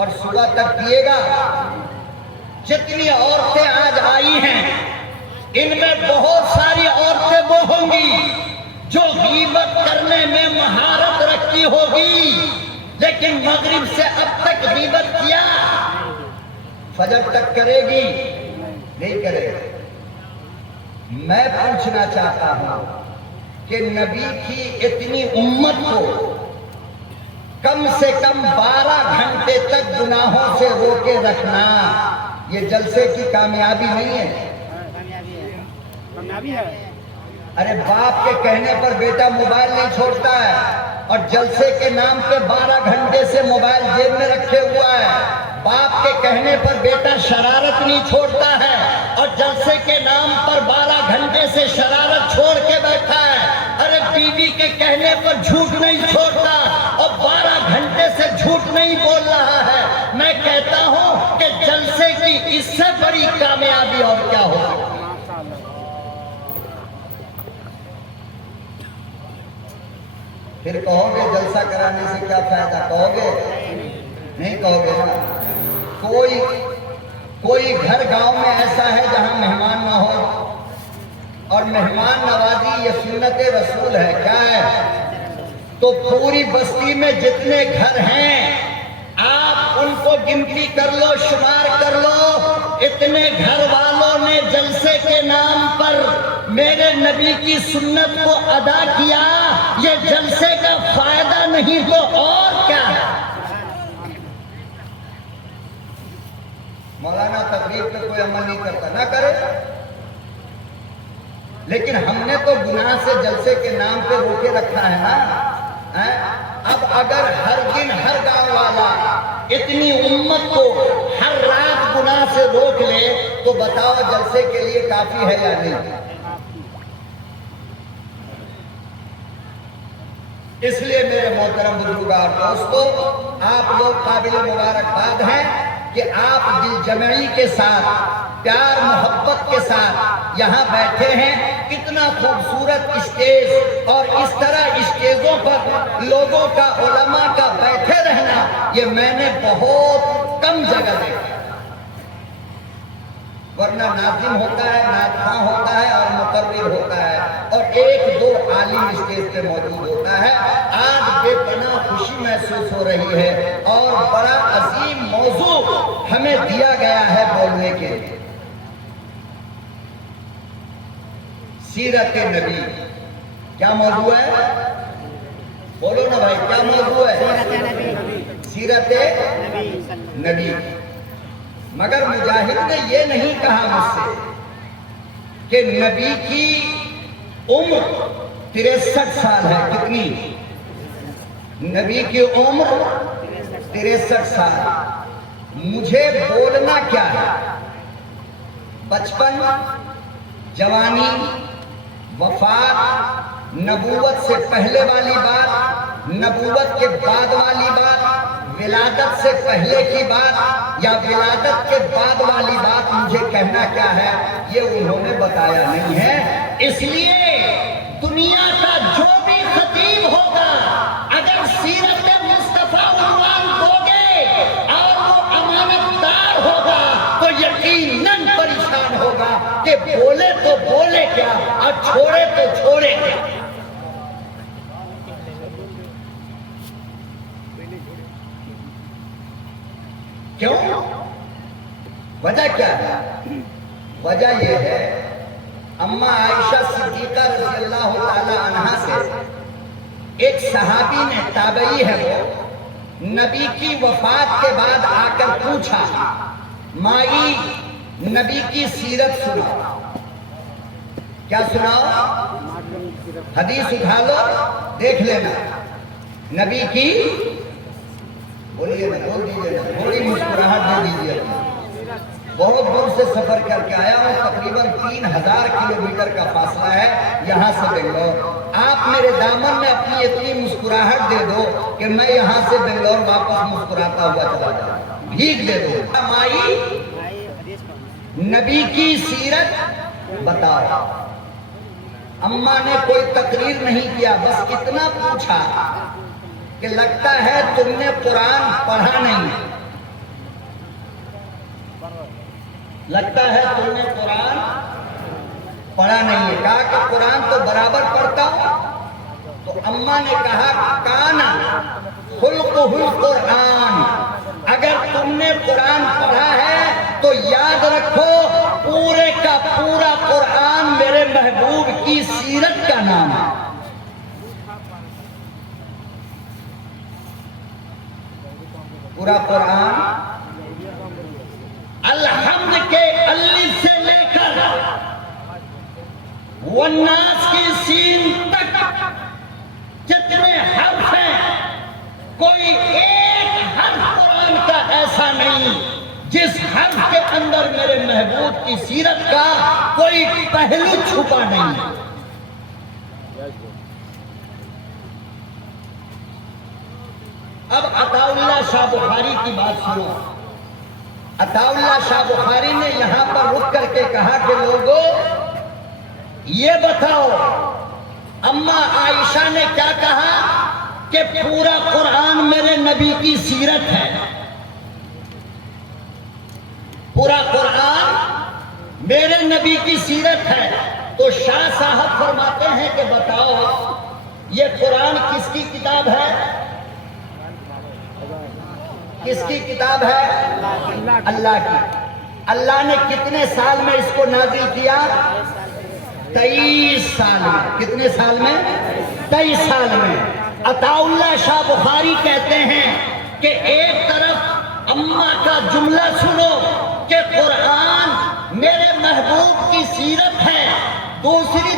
اور صبح تک پیے گا۔ جتنی عورتیں آج آئی ہیں ان میں بہت ساری عورتیں وہ ہوں گی جو غیبت کرنے میں مہارت رکھتی ہوگی، لیکن مغرب سے اب تک غیبت کیا؟ فجر تک کرے گی؟ نہیں کرے گی۔ میں پوچھنا چاہتا ہوں کہ نبی کی اتنی امت کو کم سے کم 12 گھنٹے تک گناہوں سے روکے رکھنا یہ جلسے کی کامیابی نہیں ہے؟ ارے باپ کے کہنے پر بیٹا موبائل نہیں چھوڑتا ہے اور جلسے کے نام پہ 12 گھنٹے سے موبائل جیب میں رکھے ہوا ہے۔ باپ کے کہنے پر بیٹا شرارت نہیں چھوڑتا ہے اور جلسے کے نام پر 12 گھنٹے سے شرارت چھوڑ کے بیٹھا ہے۔ ارے بیوی کے کہنے پر جھوٹ نہیں چھوڑتا اور 12 گھنٹے سے جھوٹ نہیں بول رہا ہے۔ میں کہتا ہوں کہ جلسے کی اس سے بڑی کامیابی اور کیا ہو؟ پھر کہو گے جلسہ کرانے سے کیا فائدہ؟ کہو گے؟ نہیں کہو گے نا۔ کوئی گھر گاؤں میں ایسا ہے جہاں مہمان نہ ہو، اور مہمان نوازی یہ سنت رسول ہے۔ کیا ہے؟ تو پوری بستی میں جتنے گھر ہیں آپ ان کو گنتی کر لو، شمار کر لو، اتنے گھر والوں نے جلسے کے نام پر میرے نبی کی سنت کو ادا کیا۔ یہ جلسے کا فائدہ نہیں تو اور کیا ہے؟ مولانا تقریر پہ کوئی عمل نہیں کرتا، نہ کرے، لیکن ہم نے تو گناہ سے جلسے کے نام پہ روکے رکھا ہے نا۔ اب اگر ہر دن ہر گاؤں والا اتنی امت کو ہر رات گناہ سے روک لے تو بتاؤ جلسے کے لیے کافی ہے یا نہیں؟ اس لیے میرے محترم بزرگار دوستو، آپ لوگ قابل مبارکباد ہیں کہ آپ دل جمعی کے ساتھ، پیار محبت کے ساتھ یہاں بیٹھے ہیں۔ کتنا خوبصورت اسٹیج، اور اس طرح اسٹیجوں پر لوگوں کا، علماء کا بیٹھے رہنا یہ میں نے بہت کم جگہ دیکھا، ورنہ ناظم ہوتا ہے، ناطخواں ہوتا ہے اور مقرر ہوتا ہے اور ایک دو عالم اسٹیج پہ موجود ہوتا ہے۔ آج بے پناہ خوشی محسوس ہو رہی ہے اور بڑا عظیم موضوع ہمیں دیا گیا ہے بولنے کے لیے، سیرت نبی۔ کیا موضوع ہے؟ بولو نا بھائی، کیا موضوع ہے؟ سیرت نبی۔ مگر مجاہد نے یہ نہیں کہا مجھ سے کہ نبی کی عمر 63 سال ہے۔ کتنی؟ نبی کی عمر 63 سال۔ مجھے بولنا کیا ہے؟ بچپن، جوانی، وفات، نبوت سے پہلے والی بات، نبوت کے بعد والی بات، ولادت سے پہلے کی بات یا ولادت کے بعد والی بات، مجھے کہنا کیا ہے یہ انہوں نے بتایا نہیں ہے۔ اس لیے دنیا کا جو بھی خطیب ہوگا اگر سیرت مصطفیٰ عنوان دو گے اور وہ امانت دار ہوگا تو یقیناً پریشان ہوگا کہ بولے تو بولے کیا اور چھوڑے تو چھوڑے کیا۔ کیوں؟ وجہ کیا ہے؟ وجہ یہ ہے، اماں عائشہ صدیقہ رضی اللہ تعالی عنہا سے ایک صحابی نے، تابعی ہے وہ، نبی کی وفات کے بعد آ کر پوچھا، مائی نبی کی سیرت سناؤ۔ کیا سناؤ؟ حدیث اٹھا لو، دیکھ لینا نبی کی، بولیے نا، بول دیجیے نا، تھوڑی مسکراہٹ دے دیجیے۔ بہت دور سے سفر کر کے آیا ہوں، تقریباً 3000 کلومیٹر کا فاصلہ ہے یہاں سے بنگلور۔ آپ میرے دامن میں اپنی اتنی مسکراہٹ دے دو کہ میں یہاں سے بنگلور واپس مسکراتا ہوا چلا جاؤں، بھیگ دے دو۔ مائی نبی کی سیرت بتاؤ۔ اماں نے کوئی تقریر نہیں کیا، بس اتنا پوچھا کہ لگتا ہے تم نے قرآن پڑھا نہیں۔ لگتا ہے تم نے قرآن پڑھا نہیں ہے. کہا کہ قرآن تو برابر پڑھتا ہوں. تو اماں نے کہا کانا خلقہ القرآن، اگر تم نے قرآن پڑھا ہے تو یاد رکھو پورے کا پورا قرآن میرے محبوب کی سیرت کا نام ہے. پورا قرآن الحمد کے الف سے لے کر والناس کی سین تک جتنے حرف ہیں، کوئی ایک حرف قرآن کا ایسا نہیں جس حرف کے اندر میرے محبوب کی سیرت کا کوئی پہلو چھپا نہیں. اب عطا اللہ شاہ بخاری کی بات سنو. عطا اللہ شاہ بخاری نے یہاں پر رک کر کے کہا کہ لوگوں یہ بتاؤ اماں عائشہ نے کیا کہا کہ پورا قرآن میرے نبی کی سیرت ہے. پورا قرآن میرے نبی کی سیرت ہے. تو شاہ صاحب فرماتے ہیں کہ بتاؤ یہ قرآن کس کی کتاب ہے؟ کس کی کتاب ہے؟ اللہ کی. اللہ نے کتنے سال میں اس کو نازل کیا؟ 23 سال میں. کتنے سال میں؟ 23 سال میں. عطا اللہ شاہ بخاری کہتے ہیں کہ ایک طرف اماں کا جملہ سنو کہ قرآن میرے محبوب کی سیرت ہے، دوسری